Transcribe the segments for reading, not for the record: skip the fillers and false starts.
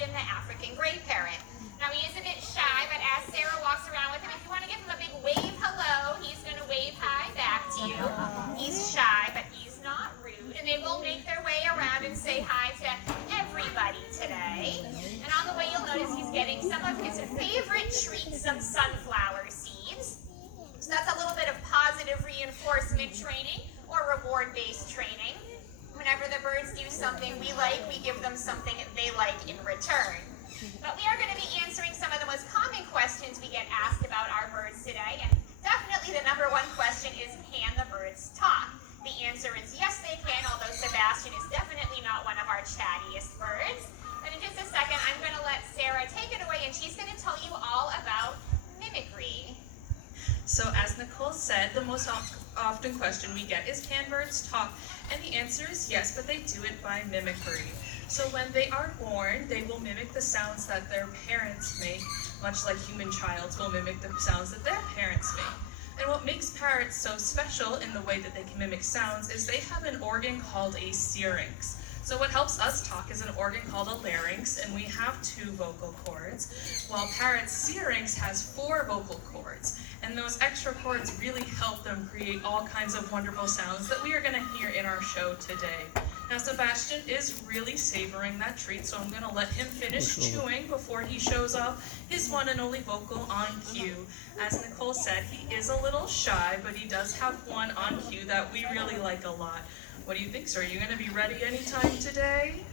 Sebastian, the African Grey Parrot. Now he is a bit shy, but as Sarah walks around with him, if you want to give him a big wave hello, he's going to wave hi back to you. He's shy, but he's not rude, and they will make their way around and say hi to everybody today. And on the way, you'll notice he's getting some of his favorite treats, some sunflower seeds. So that's a little bit of positive reinforcement training or reward-based training. Whenever the birds do something we like, we give them something they like in return. But we are going to be answering some of the most common questions we get asked about our birds today. And definitely the number one question is, can the birds talk? The answer is yes, they can, although Sebastian is definitely not one of our chattiest birds. And in just a second, I'm going to let Sarah take it away, and she's going to tell you all about mimicry. So as Nicole said, the most often question we get is, can birds talk? And the answer is yes, but they do it by mimicry. So when they are born, they will mimic the sounds that their parents make, much like human childs will mimic the sounds that their parents make. And what makes parrots so special in the way that they can mimic sounds is they have an organ called a syrinx. So what helps us talk is an organ called a larynx, and we have 2 vocal cords, while parrot's syrinx has 4 vocal cords. And those extra cords really help them create all kinds of wonderful sounds that we are going to hear in our show today. Now Sebastian is really savoring that treat, so I'm going to let him finish chewing before he shows off his one and only vocal on cue. As Nicole said, he is a little shy, but he does have one on cue that we really like a lot. What do you think, sir? Are you going to be ready anytime today?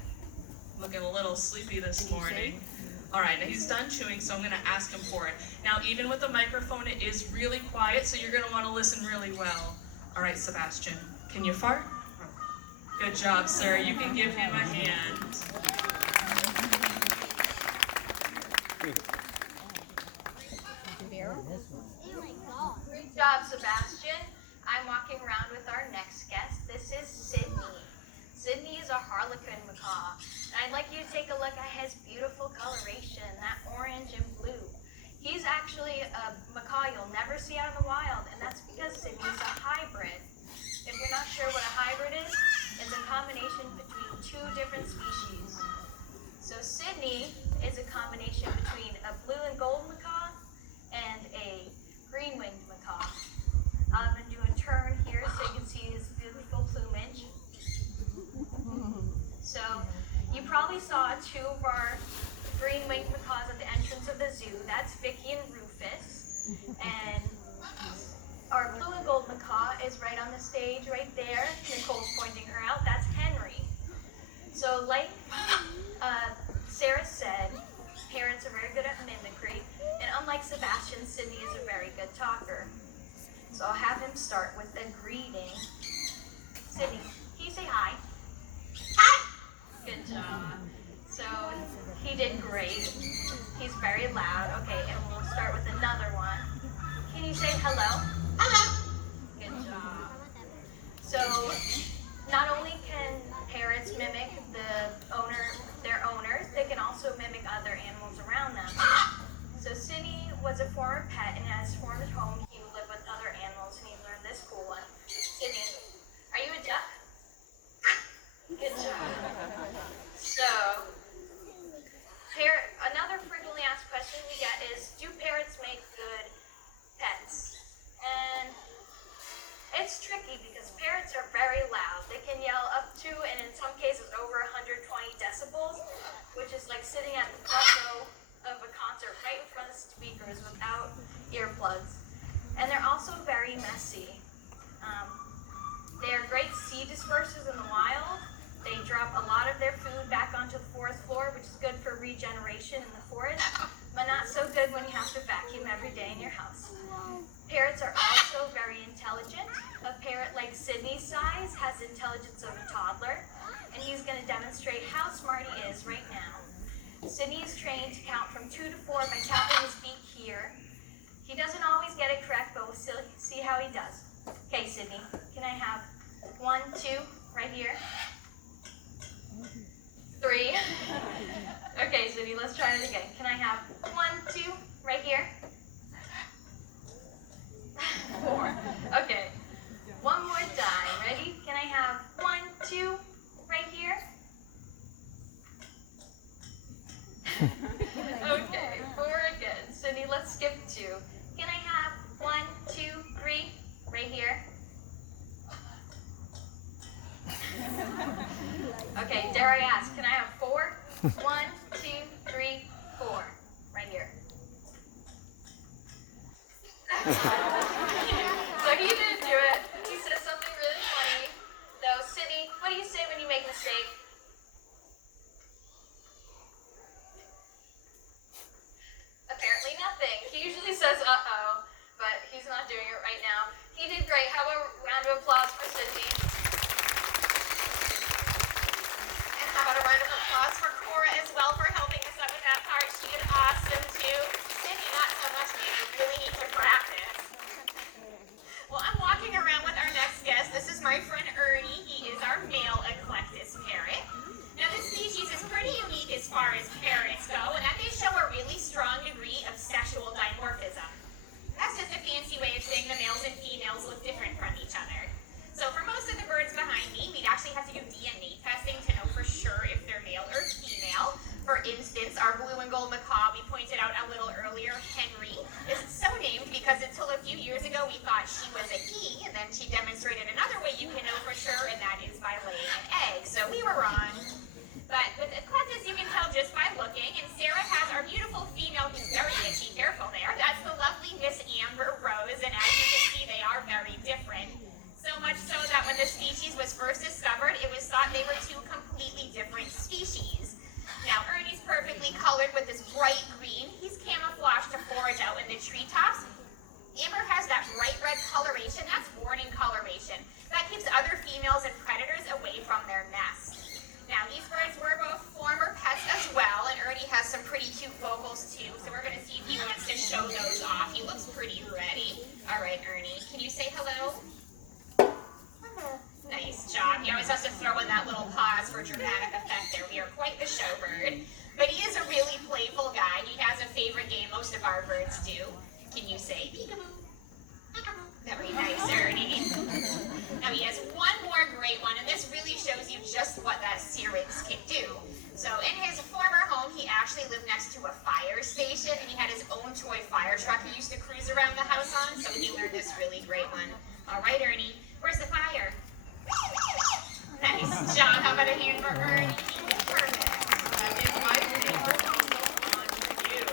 Looking a little sleepy this morning. All right, now he's done chewing, so I'm going to ask him for it. Now, even with the microphone, it is really quiet, so you're going to want to listen really well. All right, Sebastian, can you fart? Good job, sir. You can give him a hand. Great job, Sebastian. I'm walking around with our next guest. This is Sydney. Sydney is a Harlequin Macaw. And I'd like you to take a look at his beautiful coloration, that orange and blue. He's actually a macaw you'll never see out in the wild, and that's because Sydney's a hybrid. If you're not sure what a hybrid is, it's a combination between 2 different species. So Sydney is a combination between a blue and gold macaw and a green-winged macaw. I'm going to do a turn here so you can see his beautiful plumage. So you probably saw 2 of our green-winged macaws at the entrance of the zoo. That's Vicky and Rufus. And our blue and gold macaw is right on the stage right there. Nicole's pointing her out. That's Henry. So like Sarah said, parrots are very good at mimicry. And unlike Sebastian, Sydney is a very good talker. So I'll have him start with a greeting. Sydney, can you say hi? Hi! Good job. So he did great. He's very loud. Okay, and we'll start with another one. Can you say hello? Hello! Good job. So not only can parrots mimic their owners, they can also mimic other animals around them. So Sydney was a former pet and has formed a home. He would live with other animals, and he learned this cool one. Sydney, are you a duck? Good job. So, another frequently asked question we get is, do parrots make good pets? And it's tricky because parrots are very loud. They can yell up to, and in some cases over 120 decibels, which is like sitting at the front row of a concert right in front of speakers without earplugs. And they're also very messy. They're great seed dispersers in the wild. They drop a lot of their food back onto the forest floor, which is good for regeneration in the forest, but not so good when you have to vacuum every day in your house. Parrots are also very intelligent. A parrot like Sydney's size has the intelligence of a toddler, and he's going to demonstrate how smart he is right now. Sydney is trained to count from 2 to 4 by tapping his beak here. He doesn't always get it correct, but we'll still see how he does. Okay, Sydney, can I have 1, 2, right here? 3. Okay, Sydney, let's try it again. Can I have 1, 2, right here? 4. Okay. One more time. Ready? Can I have 1, 2, right here? right here. Okay, dare I ask, can I have 4? 1, 2, 3, 4. Right here. So he didn't do it. He said something really funny. Though, Sydney, what do you say when you make a mistake? Apparently nothing. He usually says uh-oh, but he's not doing it right now. He did great. How about a round of applause for Sydney? And how about a round of applause for Cora as well for helping us out with that part. She did awesome too. Cindy, not so much, man. You really need to practice. Well, I'm walking around with our next guest. This is my friend Ernie. He is our male Eclectus parrot. Now, this species is pretty unique as far as parrots go, and that they show a really strong degree of sexual dimorphism. That's just a fancy way of saying the males and females look different from each other. So for most of the birds behind me, we'd actually have to do DNA testing to know for sure if they're male or female. For instance, our blue and gold macaw we pointed out a little earlier, Henry, is so named because until a few years ago we thought she was a he, and then she demonstrated another way you can know for sure, and that is by laying an egg. So we were wrong. But with Eclectus, you can tell just by looking, and Sarah has our beautiful female who's very itchy. Careful there. That's the lovely Miss Amber Rose, and as you can see, they are very different. So much so that when the species was first discovered, it was thought they were two completely different species. Now, Ernie's perfectly colored with this bright green. He's camouflaged to forage out in the treetops. Amber has that bright red coloration. That's warning coloration. That keeps other females and predators away from their nests. Now, these birds were both former pets as well, and Ernie has some pretty cute vocals too, so we're going to see if he wants to show those off. He looks pretty ready. All right, Ernie, can you say hello? Nice job. He always has to throw in that little pause for dramatic effect there. We are quite the showbird. But he is a really playful guy. He has a favorite game. Most of our birds do. Can you say peekaboo? Peekaboo. Very nice, Ernie. Now he has one more great one, and this really shows you just what that Syrinx can do. So in his former home, he actually lived next to a fire station, and he had his own toy fire truck he used to cruise around the house on, so he learned this really great one. All right, Ernie, where's the fire? Nice job. How about a hand for Ernie? Perfect. That is my favorite also on you.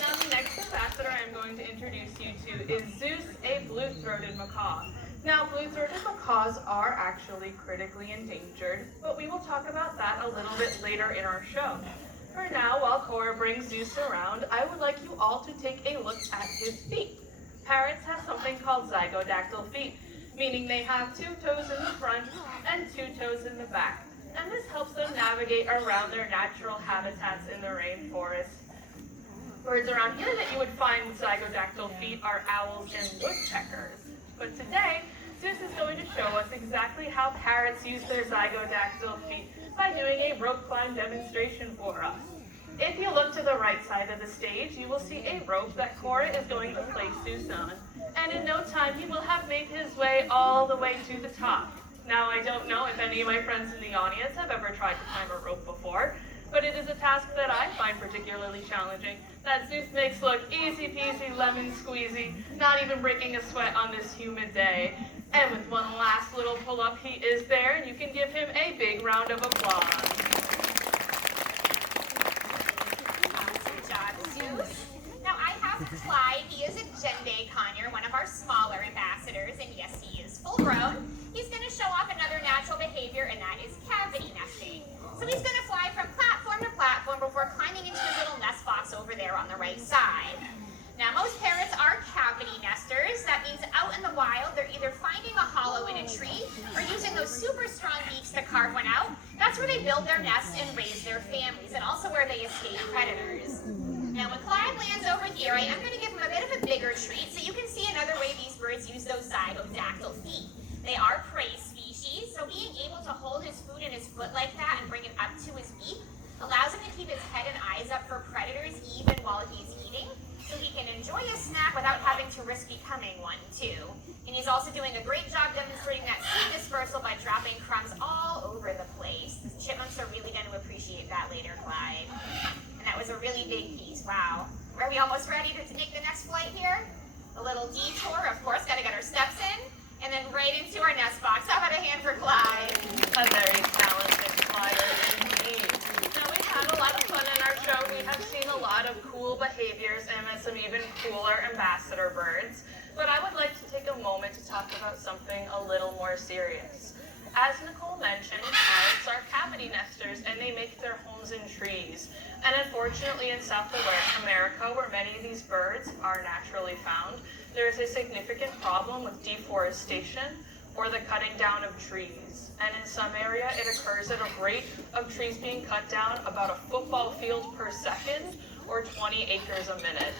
Now the next ambassador I'm going to introduce you to is Zeus, a blue-throated macaw. Now, blue-throated macaws are actually critically endangered, but we will talk about that a little bit later in our show. For now, while Cora brings Zeus around, I would like you all to take a look at his feet. Parrots have something called zygodactyl feet, meaning they have 2 toes in the front and 2 toes in the back. And this helps them navigate around their natural habitats in the rainforest. Birds around here that you would find with zygodactyl feet are owls and woodpeckers. But today, Zeus is going to show us exactly how parrots use their zygodactyl feet by doing a rope climb demonstration for us. If you look to the right side of the stage, you will see a rope that Cora is going to place Zeus on. And in no time, he will have made his way all the way to the top. Now, I don't know if any of my friends in the audience have ever tried to climb a rope before, but it is a task that I find particularly challenging, that Zeus makes look easy peasy, lemon squeezy, not even breaking a sweat on this humid day. And with one last little pull-up, he is there, and you can give him a big round of applause. Awesome job, Zeus. Now I have Clyde. He is a Jenday Conure, one of our smaller ambassadors, and yes, he is full grown. He's going to show off another natural behavior, and that is cavity nesting. So he's going to fly from platform to platform before climbing into his little nest box over there on the right side. Now, most parrots are cavity nesters. That means out in the wild, they're either finding a hollow in a tree or using those super strong beaks to carve one out. That's where they build their nests and raise their families, and also where they escape predators. Now, when Clyde lands over here, I am going to give him a bit of a bigger treat so you can see another way these birds use those zygodactyl feet. They are prey species, so being able to hold his food in his foot like that and bring it up to his beak allows him to keep his head and eyes up for predators even while he's eating, so he can enjoy a snack without having to risk becoming one too. And he's also doing a great job demonstrating that seed dispersal by dropping crumbs all over the place. The chipmunks are really going to appreciate that later, Clyde. And that was a really big piece. Wow. Are we almost ready to make the next flight here? A little detour, of course, got to get our steps in. and then right into our nest box. How about a hand for Clyde? A very talented flyer indeed. Now, we had a lot of fun in our show. We have seen a lot of cool behaviors and some even cooler ambassador birds. But I would like to take a moment to talk about something a little more serious. As Nicole mentioned, parrots are cavity nesters and they make their homes in trees. And unfortunately in South America, where many of these birds are naturally found, there is a significant problem with deforestation or the cutting down of trees. And in some area, it occurs at a rate of trees being cut down about a football field per second or 20 acres a minute.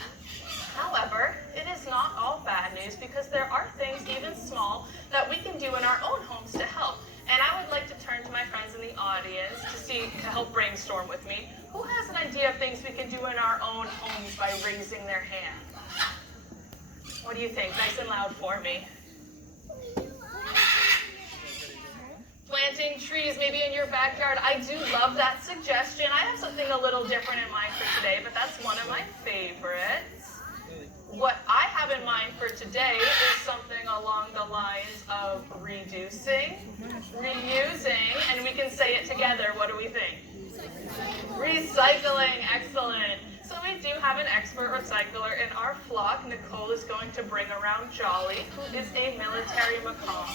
However, it is not all bad news because there are things, even small, that we can do in our own homes to help. And I would like to turn to my friends in the audience to help brainstorm with me. Who has an idea of things we can do in our own homes by raising their hand? What do you think? Nice and loud for me. Planting trees maybe in your backyard. I do love that suggestion. I have something a little different in mind for today, but that's one of my favorites. What I have in mind for today is something along the lines of reducing, reusing, and we can say it together. What do we think? Recycling. Excellent. So we do have an expert recycler in our flock. Nicole is going to bring around Jolly, who is a military macaw.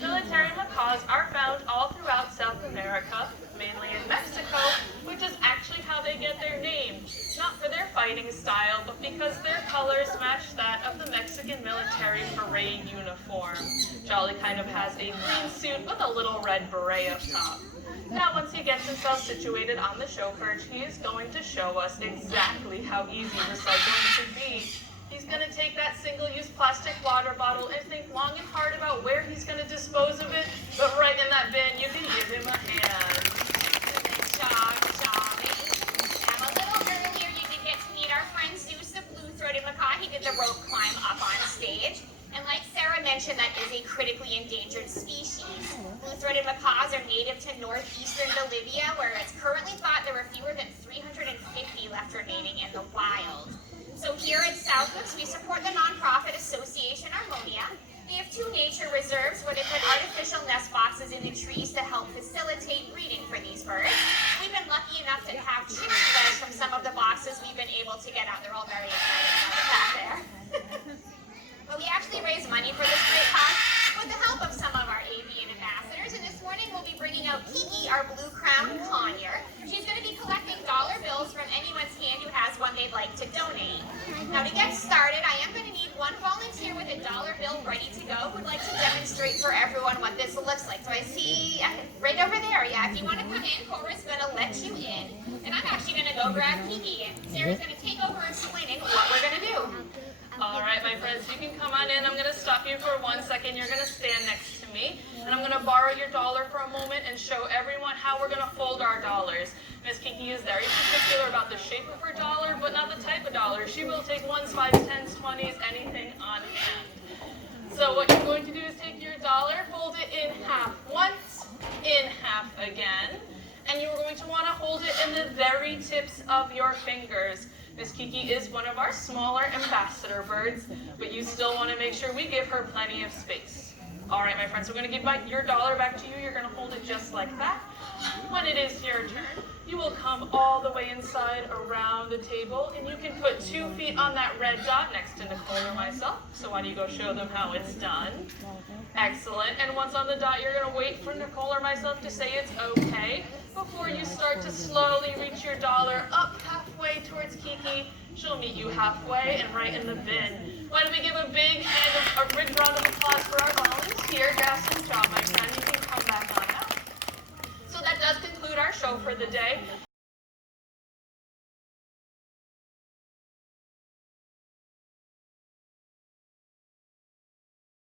Military macaws are found all throughout South America, mainly in Mexico, which is actually how they get their name. Not for their fighting style, but because their colors match that of the Mexican military beret uniform. Jolly kind of has a green suit with a little red beret up top. Now, once he gets himself situated on the show perch, he is going to show us exactly how easy recycling should be. He's going to take that single-use plastic water bottle and think long and hard about where he's going to dispose of it, but right in that bin, you can give him a hand. Good job, Jolly. Now, a little earlier, you did get to meet our friend Zeus, the blue-throated macaw. He did the rope climb up on stage. And like Sarah mentioned, that is a critically endangered species. Blue-throated macaws are native to northeastern Bolivia, where it's currently thought there are fewer than 350 left remaining in the wild. So here at Southwick, we support the nonprofit association Harmonia. They have 2 nature reserves where they put artificial nest boxes in the trees to help facilitate breeding for these birds. We've been lucky enough to have chicken legs from some of the boxes we've been able to get out. They're all very excited about the back there. But we actually raise money for this great cause with the help of some of our avian ambassadors. And this morning we'll be bringing out Kiki, our blue-crowned conure. She's going to be collecting dollar bills from anyone's hand who has one they'd like to donate. Now, to get started, I am going to need one volunteer with a dollar bill ready to go who would like to demonstrate for everyone what this looks like. So I see right over there. Yeah, if you want to come in, Cora's going to let you in. And I'm actually going to go grab Kiki, and Sarah's going to take over explaining what we're going to do. All right, my friends, you can come on in. I'm going to stop you for 1 second. You're going to stand next to me, and I'm going to borrow your dollar for a moment and show everyone how we're going to fold our dollars. Miss Kiki is very particular about the shape of her dollar, but not the type of dollar. She will take 1s, 5s, 10s, 20s, anything on hand. So what you're going to do is take your dollar, fold it in half once, in half again, and you're going to want to hold it in the very tips of your fingers. Miss Kiki is one of our smaller ambassador birds, but you still want to make sure we give her plenty of space. All right, my friends, we're going to give your dollar back to you. You're going to hold it just like that. When it is your turn, you will come all the way inside around the table, and you can put 2 feet on that red dot next to Nicole or myself. So why don't you go show them how it's done? Excellent. And once on the dot, you're going to wait for Nicole or myself to say it's okay before you start to slowly reach your dollar up halfway towards Kiki. She'll meet you halfway and right in the bin. Why don't we give a big round of applause for our volunteer. Awesome job, my friend. You can come back on out. So that does conclude our show for the day.